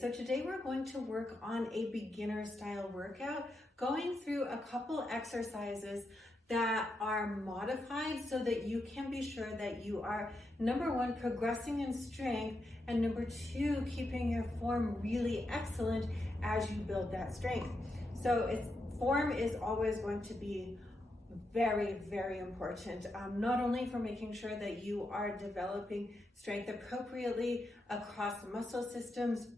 So today we're going to work on a beginner style workout, going through a couple exercises that are modified so that you can be sure that you are, number one, progressing in strength, and number two, keeping your form really excellent as you build that strength. So form is always going to be very, very important, not only for making sure that you are developing strength appropriately across muscle systems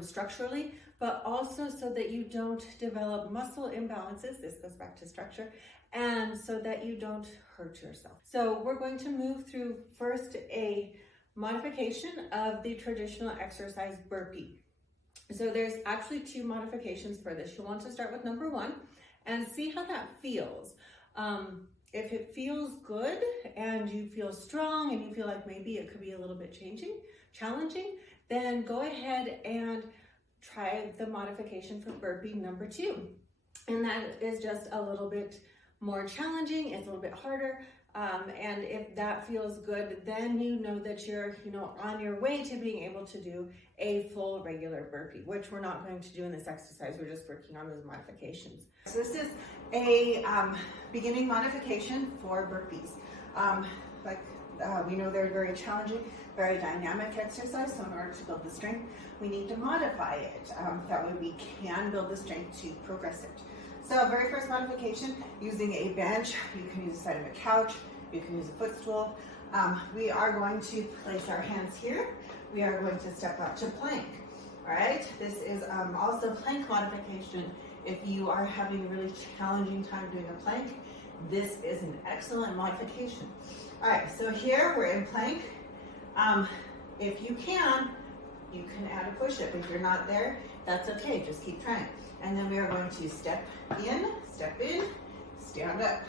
structurally, but also so that you don't develop muscle imbalances. This goes back to structure, and so that you don't hurt yourself. So we're going to move through first a modification of the traditional exercise burpee. So there's actually two modifications for this. You'll want to start with number one and see how that feels. If it feels good and you feel strong and you feel like maybe it could be a little bit challenging, then go ahead and try the modification for burpee number two. And that is just a little bit more challenging, it's a little bit harder. And if that feels good, then you know that you're on your way to being able to do a full regular burpee, which we're not going to do in this exercise. We're just working on those modifications. So this is a beginning modification for burpees. We know they're very challenging, very dynamic exercise. So in order to build the strength, we need to modify it. That way we can build the strength to progress it. So very first modification, using a bench. You can use the side of a couch, you can use a footstool. We are going to place our hands here. We are going to step out to plank. All right, this is also plank modification. If you are having a really challenging time doing a plank, this is an excellent modification. All right, so here we're in plank. If you can add a push-up. If you're not there, that's okay, just keep trying. And then we are going to step in, stand up.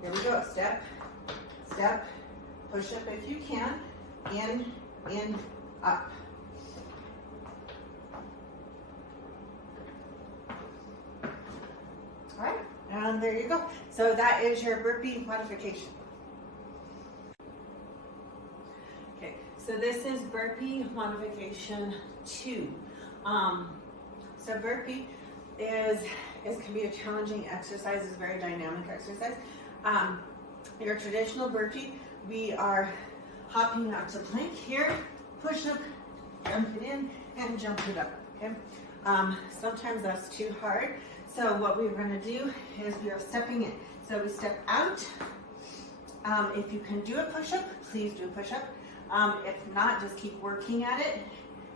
Here we go, step, push up if you can, in, up. All right, and there you go. So that is your burpee modification. Okay, so this is burpee modification 2. So burpee can be a challenging exercise, it's a very dynamic exercise. Your traditional burpee, we are hopping out to plank here, push up, jump it in, and jump it up, okay? Sometimes that's too hard. So what we're gonna do is we are stepping in. So we step out. If you can do a push-up, please do a push-up. If not, just keep working at it,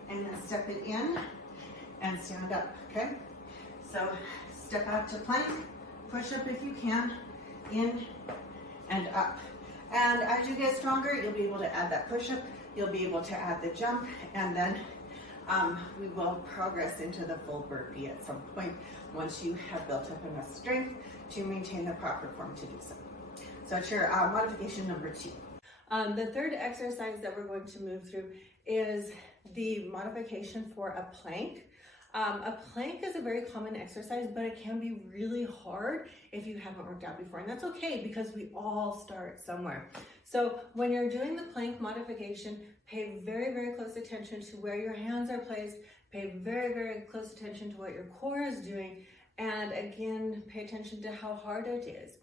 and then step it in and stand up, okay? So step out to plank, push up if you can, in and up. And as you get stronger, you'll be able to add that push up, you'll be able to add the jump, and then we will progress into the full burpee at some point once you have built up enough strength to maintain the proper form to do so. So it's your modification number 2. The third exercise that we're going to move through is the modification for a plank. A plank is a very common exercise, but it can be really hard if you haven't worked out before, and that's okay because we all start somewhere. So when you're doing the plank modification, pay very, very close attention to where your hands are placed, pay very, very close attention to what your core is doing, and again, pay attention to how hard it is.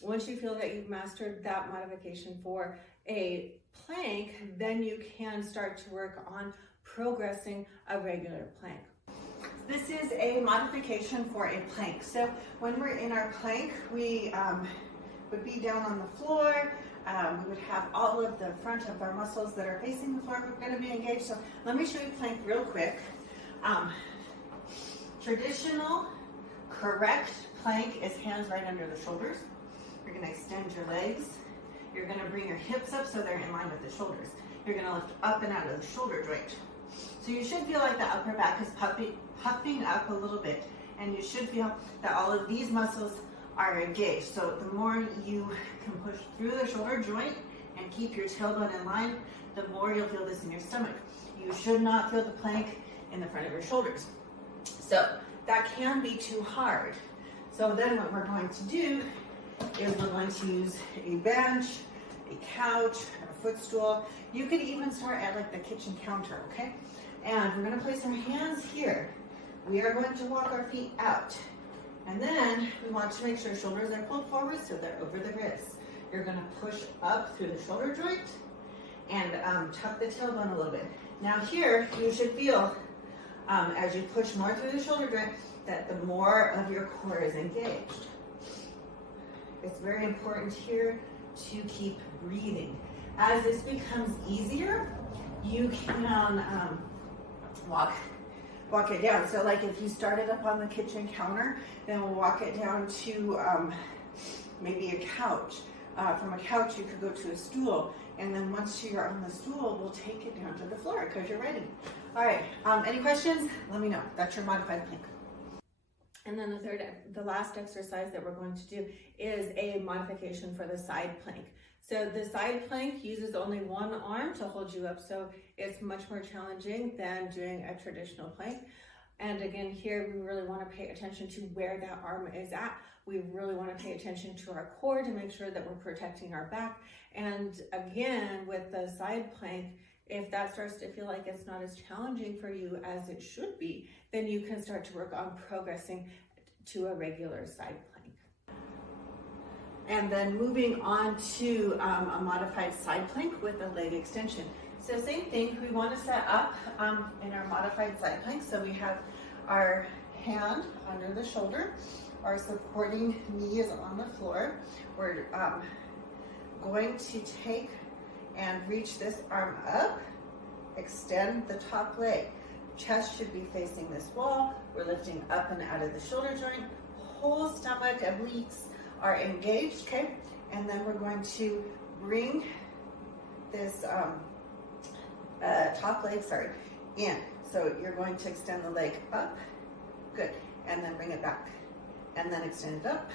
Once you feel that you've mastered that modification for a plank, then you can start to work on progressing a regular plank. This is a modification for a plank. So when we're in our plank, we would be down on the floor. We would have all of the front of our muscles that are facing the floor. We're going to be engaged. So let me show you plank real quick. Traditional, correct plank is hands right under the shoulders. You're going to extend your legs. You're going to bring your hips up so they're in line with the shoulders. You're going to lift up and out of the shoulder joint. So you should feel like the upper back is puffing up a little bit, and you should feel that all of these muscles are engaged. So the more you can push through the shoulder joint and keep your tailbone in line, the more you'll feel this in your stomach. You should not feel the plank in the front of your shoulders. So that can be too hard. So then what we're going to do is we're going to use a bench, a couch, a footstool. You could even start at like the kitchen counter, okay? And we're gonna place our hands here. We are going to walk our feet out. And then we want to make sure shoulders are pulled forward so they're over the wrists. You're gonna push up through the shoulder joint and tuck the tailbone a little bit. Now here, you should feel, as you push more through the shoulder joint, that the more of your core is engaged. It's very important here to keep breathing. As this becomes easier, you can walk it down. So like if you started up on the kitchen counter, then we'll walk it down to maybe a couch. From a couch, you could go to a stool. And then once you're on the stool, we'll take it down to the floor because you're ready. All right, any questions? Let me know. That's your modified plank. And then the last exercise that we're going to do is a modification for the side plank. So the side plank uses only one arm to hold you up, so it's much more challenging than doing a traditional plank. And again, here we really want to pay attention to where that arm is at. We really want to pay attention to our core to make sure that we're protecting our back. And again, with the side plank, if that starts to feel like it's not as challenging for you as it should be, then you can start to work on progressing to a regular side plank. And then moving on to a modified side plank with a leg extension. So same thing, we want to set up in our modified side plank. So we have our hand under the shoulder, our supporting knee is on the floor. We're going to take and reach this arm up, extend the top leg. Chest should be facing this wall. We're lifting up and out of the shoulder joint. Whole stomach, obliques are engaged, okay? And then we're going to bring this top leg, in. So you're going to extend the leg up, good, and then bring it back. And then extend it up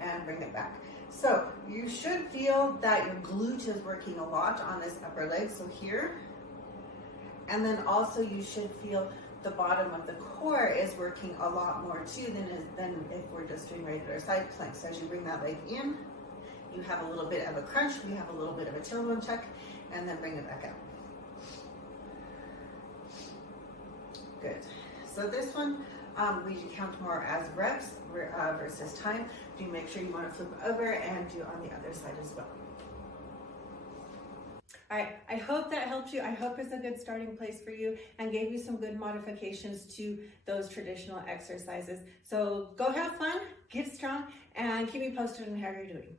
and bring it back. So you should feel that your glute is working a lot on this upper leg, so here. And then also you should feel the bottom of the core is working a lot more too than if we're just doing regular side planks. So as you bring that leg in, you have a little bit of a crunch, we have a little bit of a tailbone tuck, and then bring it back out. Good. So this one, we count more as reps versus time. Do make sure you want to flip over and do on the other side as well. All right, I hope that helped you. I hope it's a good starting place for you and gave you some good modifications to those traditional exercises. So go have fun, get strong, and keep me posted on how you're doing.